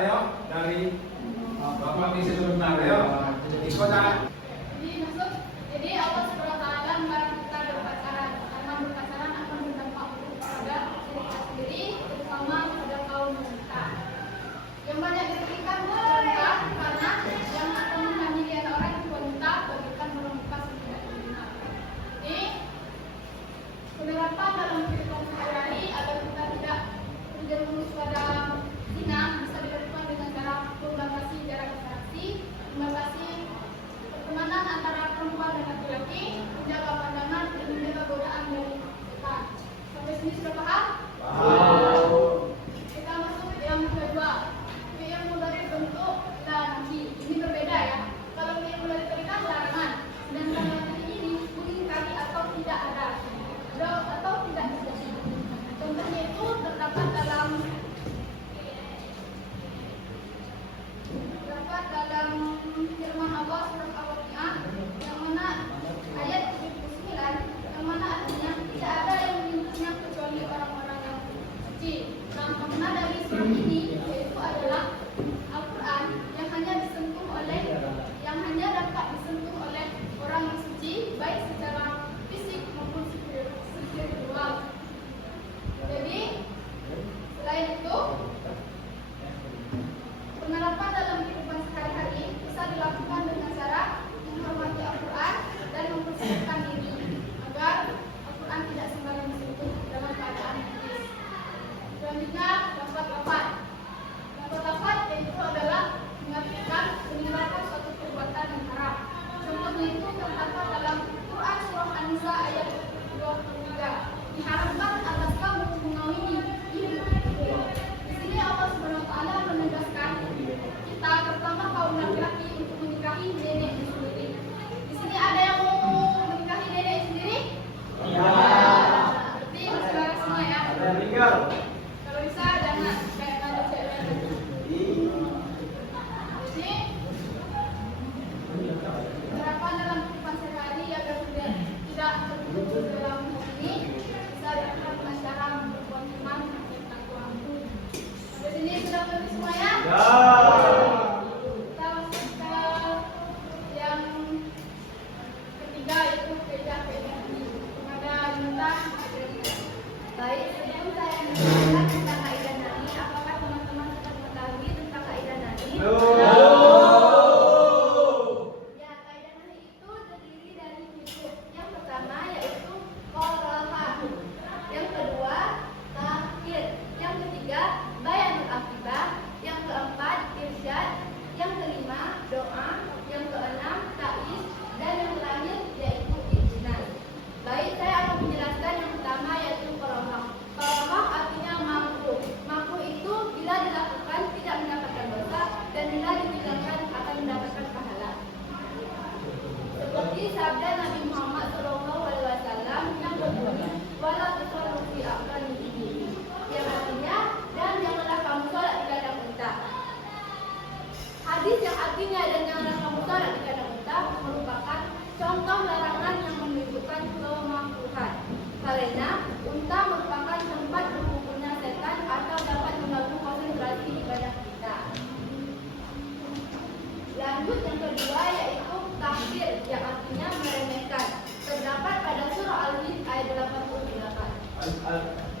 ayo dari Bapak Misi sebentar ayo. Ikut ah. Jadi Allah SWT melarang kita berpacaran karena berpacaran akan berdampak buruk pada diri kita sendiri, terutama pada kaum wanita. Yang banyak diberikan wanita karena yang akan menghanyiri anak orang itu wanita bagikan menemukan sesuatu benar. Ini penerapan dalam kehidupan sehari-hari agar kita tidak terjerumus pada zina bisa dilakukan dengan cara membatasi jarak interaksi, membatasi pertemanan antara perempuan dan laki-laki, menjaga pandangan dan menjaga godaan dari setan. Sampai sini sudah paham? Kita masuk yang kedua, ilmu dari bentuk dan nanti ini berbeda ya. Kalau ilmu dari perintah larangan, dan kalau nanti ini mengingkari atau tidak ada atau tidak terjadi. Contohnya itu terdapat dalam firman Allah surat Al-Waqiah yang mana ayat 79 yang mana artinya tidak ada yang menyentuhnya kecuali orang-orang yang suci. Nah, makna dari surat ini yaitu adalah Al-Quran yang hanya dapat disentuh oleh orang yang suci baik secara fisik maupun spiritual. Jadi selain itu penerapan dalam kehidupan sehari-hari bisa dilakukan dengan cara menghormati Al-Quran dan mempersiapkan diri agar Al-Quran tidak sembarang disentuh dalam keadaan najis. Selanjutnya, lafaz-lafaz. Lafaz-lafaz yaitu adalah mengartikan meninggalkan suatu perbuatan yang haram. Contohnya itu terdapat dalam Quran surah An-Nisa ayat 23. Diharamkan atas kamu mengawini ibu. Di sini Allah SWT menegaskan kita terutama kaum laki-laki untuk menikahi nenek sendiri. Di sini ada yang mau menikahi nenek sendiri? Ya. Berarti saudara semua ya. Ada tinggal. Kalau bisa jangan kayak ngajak cewek. Jadi penerapan dalam kehidupan sehari-hari agar tidak terjerumus dalam ini bisa dilakukan dengan cara berbuat iman dan takwa. Sampai sini sudah mengerti semua ya? Ya. Kita masuk ke yang ketiga yaitu kaidah-kaidah ini. Kepada Yunta, Baik, sebelum saya menjelaskan tentang kaidah nani, apakah teman-teman sudah mengetahui tentang kaidah nani? Ya, kaidah nani itu terdiri dari huruf. Yang pertama yaitu qolafah. Yang kedua, takhir. Yang ketiga, bayanul akibah. Yang keempat, irsyad. Yang kelima, doa. Yang keenam, ta'is. Dan yang terakhir yaitu ijnan. Baik, saya akan menjelaskan yang pertama yaitu qolafah. Qolafah artinya makruh. Makruh itu bila dilakukan tidak mendapatkan dosa dan bila ditinggalkan akan mendapatkan pahala. Seperti sabda Nabi Muhammad SAW yang berbunyi, "Wala tusallu fi aqranihi." Yang artinya, dan janganlah kamu sholat di kandang unta. Hadis yang artinya dan janganlah kamu sholat di kandang unta merupakan contoh larangan yang menunjukkan kemakruhan. Karena unta merupakan tempat berkumpulnya setan atau dapat mengganggu konsentrasi ibadah kita. Lanjut yang kedua yaitu takhir yang artinya meremehkan. Terdapat pada surah Al-Hijr ayat 88.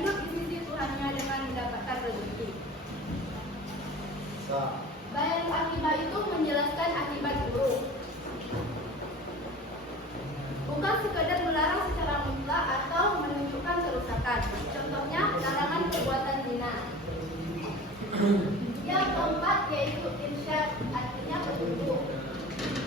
hidup di sisi Tuhannya dengan mendapatkan rezeki. Bayan akibat itu menjelaskan akibat buruk. Bukan sekedar melarang secara mutlak atau menunjukkan kerusakan. Contohnya larangan perbuatan zina. Yang keempat yaitu irsyad, artinya petunjuk.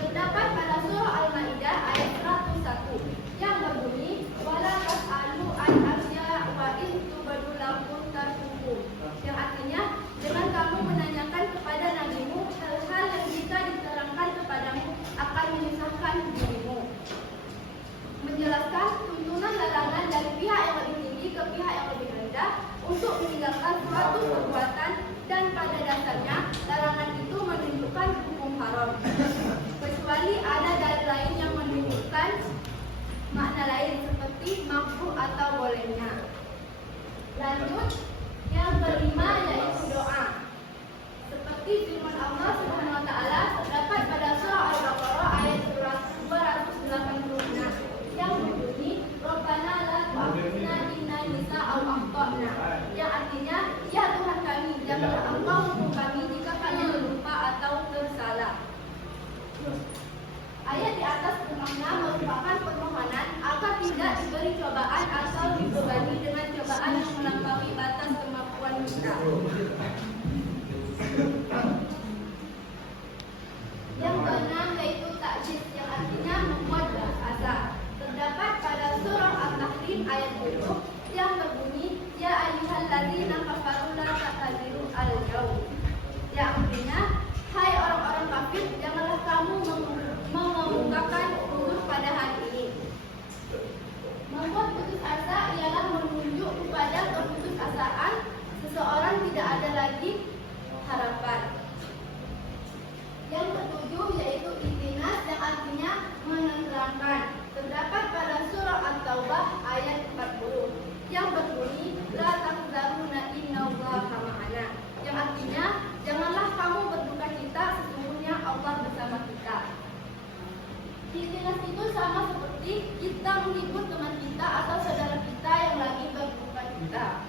Terdapat pada surah Al-Maidah ayat 101 yang berbunyi wala tas'alu an asya wa in tubadu lakum tasukum. Yang artinya dengan kamu menanyakan kepada nabimu hal-hal yang jika diterangkan kepadamu akan menyusahkan dirimu. Menjelaskan tuntunan larangan dari pihak yang lebih tinggi ke pihak yang lebih rendah untuk meninggalkan suatu perbuatan, dan pada dasarnya larangan itu menunjukkan hukum haram, kecuali ada dalil lain yang menunjukkan makna lain seperti makruh atau bolehnya. Lanjut, yang kelima yaitu doa. Seperti firman Allah Subhanahu wa taala terdapat pada surah Al-Baqarah ayat 286 yang berbunyi Rabbana la tu'akhidna in nisa aw akhtana, yang artinya ya Tuhan kami, janganlah Engkau hukum kami jika kami lupa atau tersalah. Ayat di atas bermakna merupakan permohonan agar tidak diberi cobaan atau dibebani dengan cobaan yang melampaui batas kemampuan kita. Yang keenam yaitu takjiz, yang artinya membuat belas asa. Terdapat pada surah At-Tahrim ayat 7 yang berbunyi ya ayyuhalladzina kafaru la ta'tadiru al-yawm, yang artinya hai orang-orang kafir, janganlah kamu mengemukakan uzur pada hari ini. Membuat putus asa ialah menunjuk kepada keputusasaan seseorang, tidak ada lagi harapan. Yang ketujuh yaitu ikhtinas, yang artinya menenteramkan. Terdapat pada surah At-Taubah ayat 40 yang berbunyi la tahzanuna innallaha ma'ana, yang artinya janganlah kamu berduka cita, sesungguhnya Allah bersama kita. Ikhtinas itu sama seperti kita menghibur teman kita atau saudara kita yang lagi berduka cita.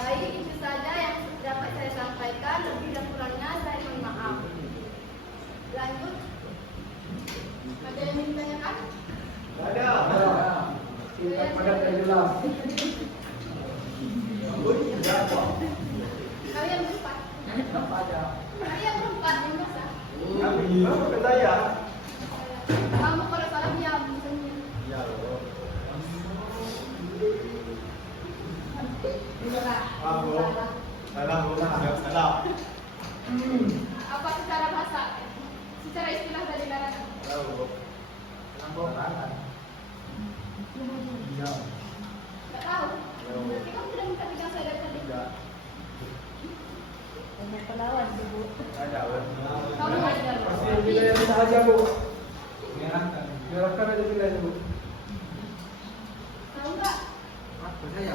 Baik, itu saja yang dapat saya sampaikan. Lebih dan kurangnya saya mohon maaf. Lanjut. Ada yang ingin ditanyakan? Ada. Kita pada jelas. Kalian berempat. Apa aja? Kalian berempat yang biasa. Apa kata ya? Kamu kalau salah diam. Ya Allah. Salah. Apa secara bahasa? Secara istilah dari larangan? Iya. Tidak tahu. Berarti kamu tidak minta bidang saya dari tadi. Tidak. Banyak pelawan Bu. Ada. Kamu ajar. Pasti pilihan saja Bu. Biarkan aja pilihan Bu. Tahu nggak? Apa saya?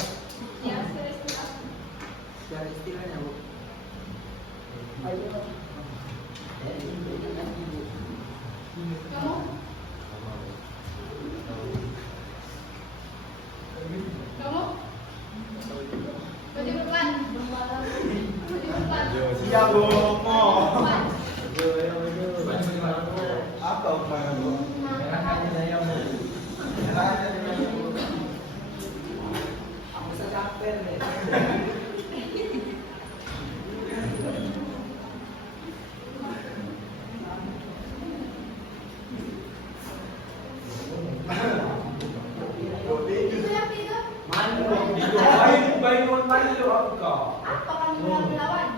Ya, secara istilah. Secara istilahnya Bu. Kamu? Kamu? Baju berpan. Baju berpan. Siap Bu. Mau. Berpan. Apa ukuran Bu? Merah aja saya Bu. Merah aja saya Bu. Aku secapek deh. Itu yang tidur. Apa kamu bilang melawan?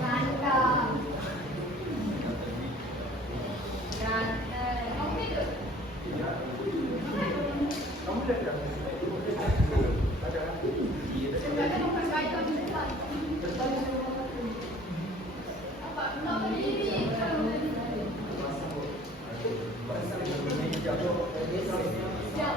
Mantap. Kamu tidur? Sebenarnya memperbaiki di depan. Apa? Tidak berdiri. Siap.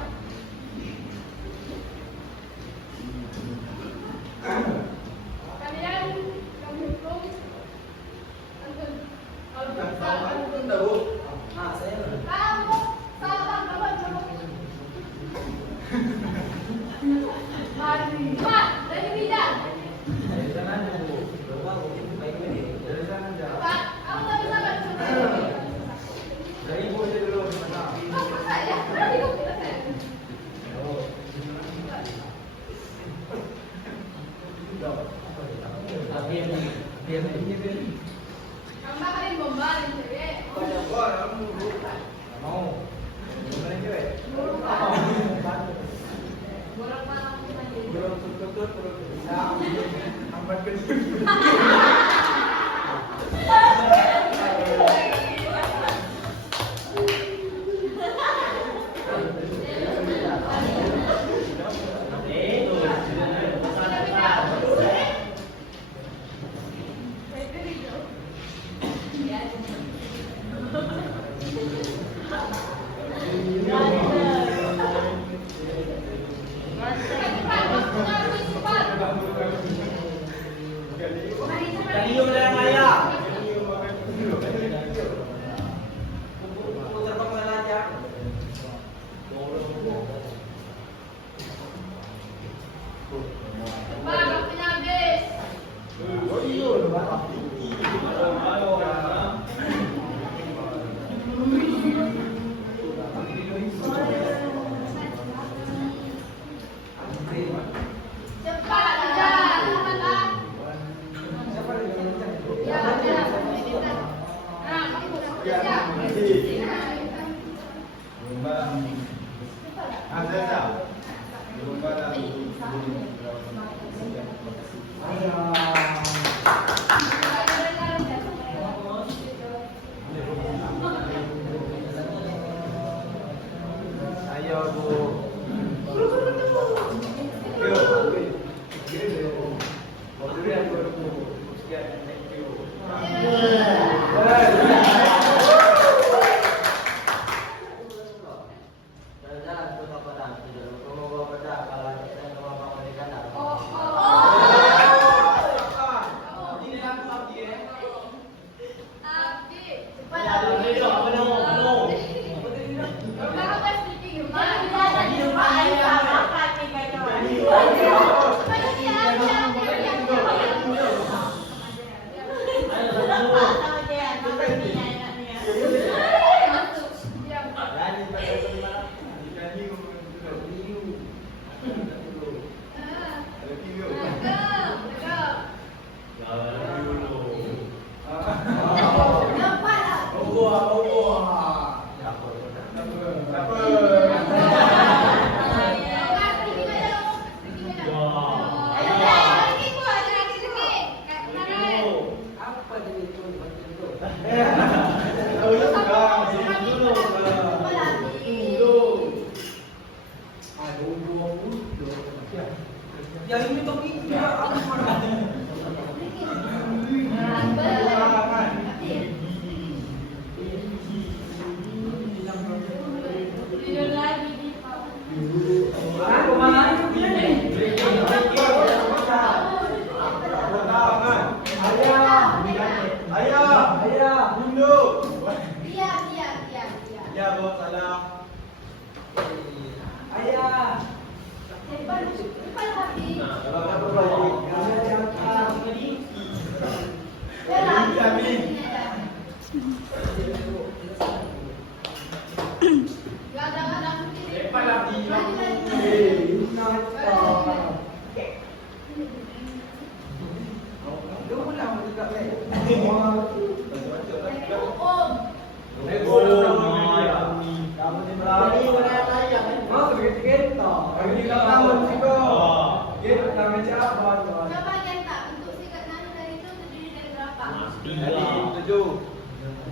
Biar ini biar. Tambah kalian gombal yang cewek. Pada gua kamu mau. Gimana cewek? Borong malam kita jadi. Belum tutup terus bisa. Hambat kecil.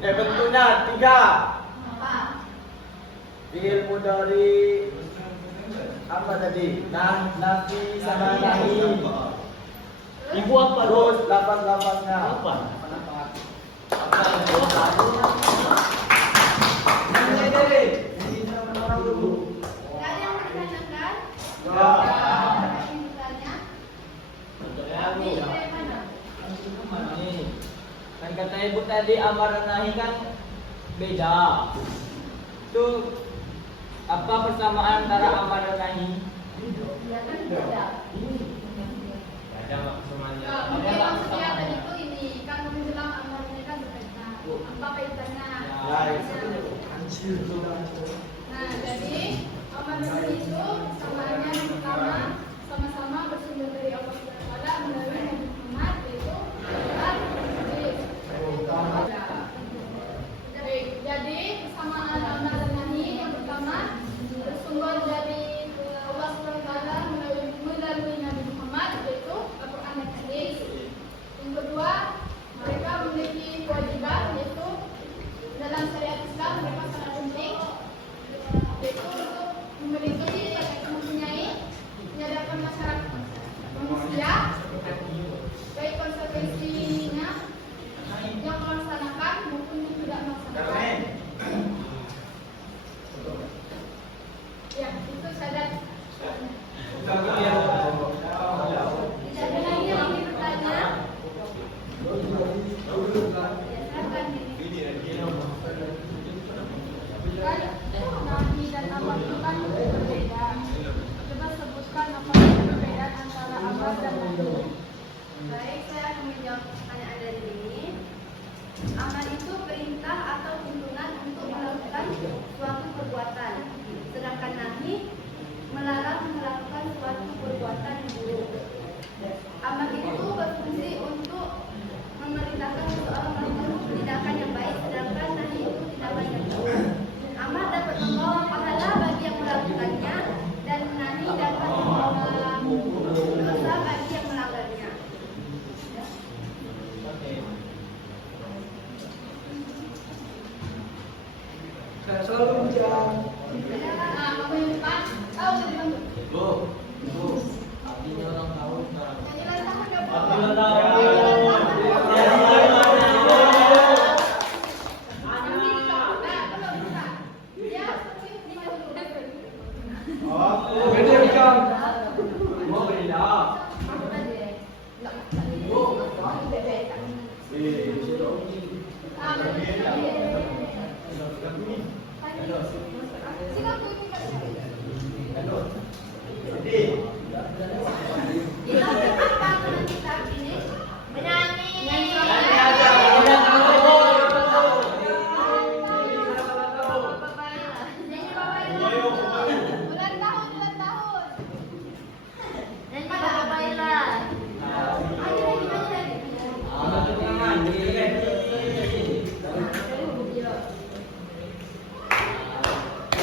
Bentuknya 3. Ilmu dari apa tadi? Nasi sama nahi. Ibu apa? Terus 8-8-nya. Apa? Kan kata ibu tadi amar dan nahi kan beda. Itu apa persamaan antara amar dan nahi? Ada maksudnya. Oke, maksudnya tadi itu ini kan menjelang amar ini kan berbeda. Apa kaitannya? Nah, jadi amar dan nahi itu samaannya yang pertama sama-sama bersumber dari Allah Subhanahu wa taala melalui Nabi Muhammad, yaitu Baik, saya akan menjawab pertanyaan dari ini. Amal itu perintah atau tuntunan untuk melakukan suatu perbuatan. Sedangkan nahi melarang melakukan suatu perbuatan yang buruk. Amal itu berfungsi untuk memerintahkan seseorang melakukan tindakan yang baik, sedangkan nahi itu tindakan yang buruk. Amal dapat membawa pahala bagi yang melakukannya, dan nahi dapat membawa dosa bagi yang melanggarnya. Saya selalu menjawab. Nah, kamu yang depan, tahu di depan. Bu, artinya orang tahu sekarang. Jadi lantaran nggak boleh. Artinya tahu. Beda jam. Mau beda.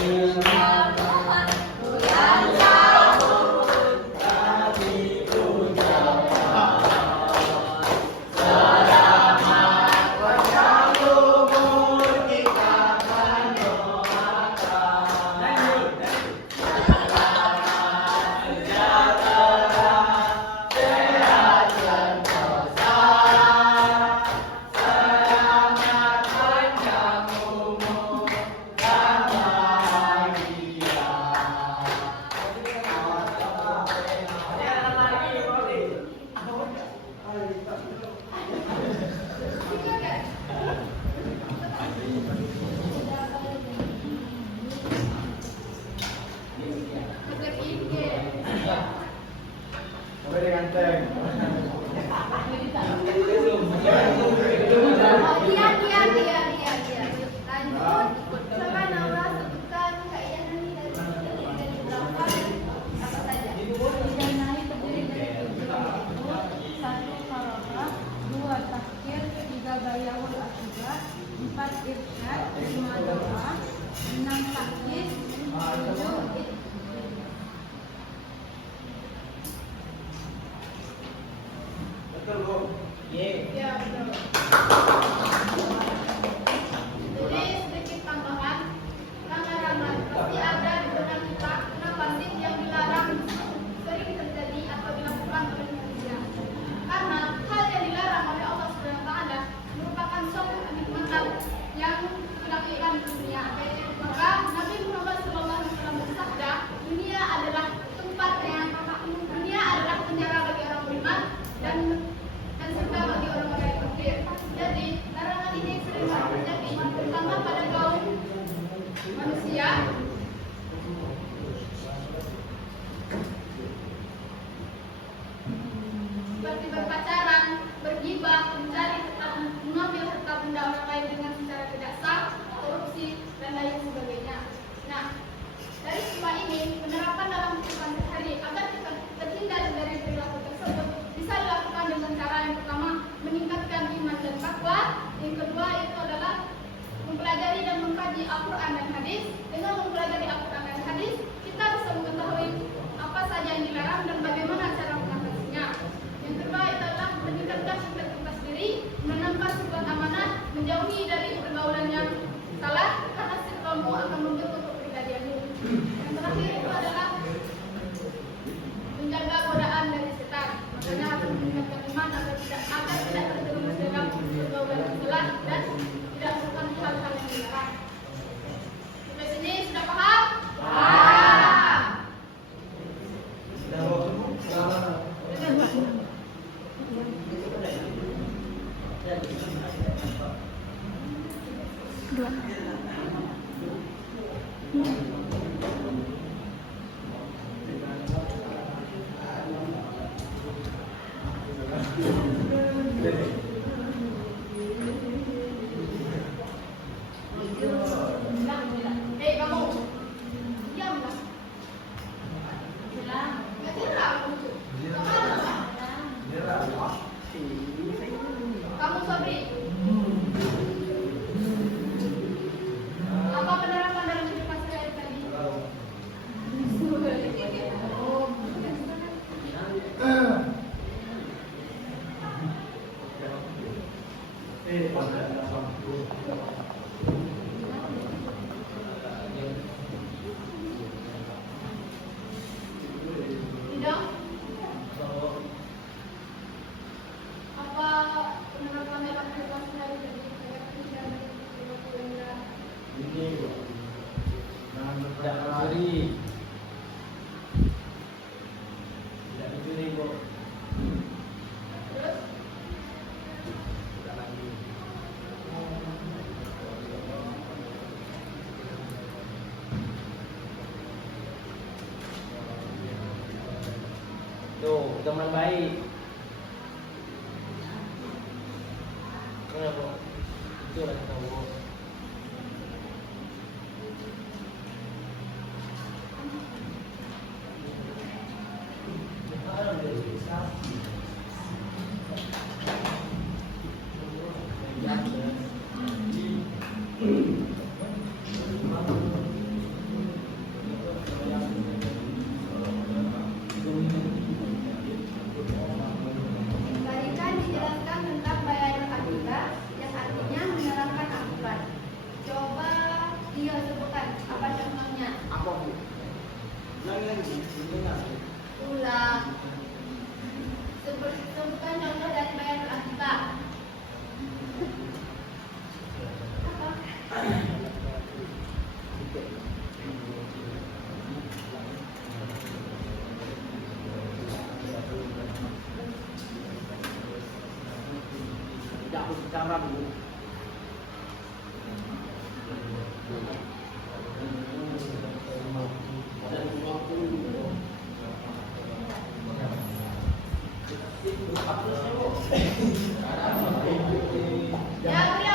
Ulang tahun. Sampai dengan teng. Lanjut, coba Naura sebutkan kaidah ini dari berapa apa saja? Nahi terdiri dari 7 rukun, 1 karaoah, 2 takbir, 3 bayawul akibat, 4 irsyad, 5 doa, 6 takbir, 7 Betul, Bu. Ya, betul. Jadi sedikit tambahan, ramai-ramai pasti ada di benak kita kenapa sih yang dilarang sering terjadi atau dilakukan oleh manusia. Karena hal yang dilarang oleh Allah Subhanahu wa taala merupakan suatu kenikmatan yang sudah kita di dunia. Maka Nabi Muhammad SAW bersabda, dunia adalah tempatnya, dunia adalah penjara bagi orang beriman dan serta bagi orang-orang yang kafir. Jadi larangan ini sering terjadi terutama pada kaum manusia seperti berpacaran, bergibah, mencari serta mengambil harta benda orang lain dengan secara tidak sah, korupsi dan lain sebagainya. Nah, dari semua ini penerapan dalam kehidupan sehari agar kita terhindar dari perilaku tersebut bisa dilakukan dengan cara yang pertama meningkatkan iman dan takwa, yang kedua itu adalah mempelajari dan mengkaji Al-Quran dan hadis. Dengan mempelajari Al-Quran dan hadis kita bisa mengetahui apa saja yang dilarang dan bagaimana cara mengatasinya. Yang kedua itu adalah meningkatkan integritas diri, menambah sifat amanah, menjauhi dari pergaulan yang salah karena sifat kamu akan membentuk kepribadianmu. Yang terakhir itu adalah Hei kamu, diamlah. Bilang. Nggak kira kamu tuh. Kemana? Kamu Sobri, apa penerapan dalam kehidupan sehari-hari? Tidak. Apa penerapan dalam kehidupan sehari-hari? Tidak mencuri. Tidak mencuri, Bu. Terus? Tidak lagi. Tuh, teman baik. Kenapa? Itu lah tahu. Tadi kan dijelaskan tentang bayanul akidah yang artinya menerapkan aturan. Coba dia sebutkan apa contohnya. Apa, Bu? Lagi. Ulang. Sebutkan contoh dari bayanul akidah. Tidak harus bicara dulu. Ya,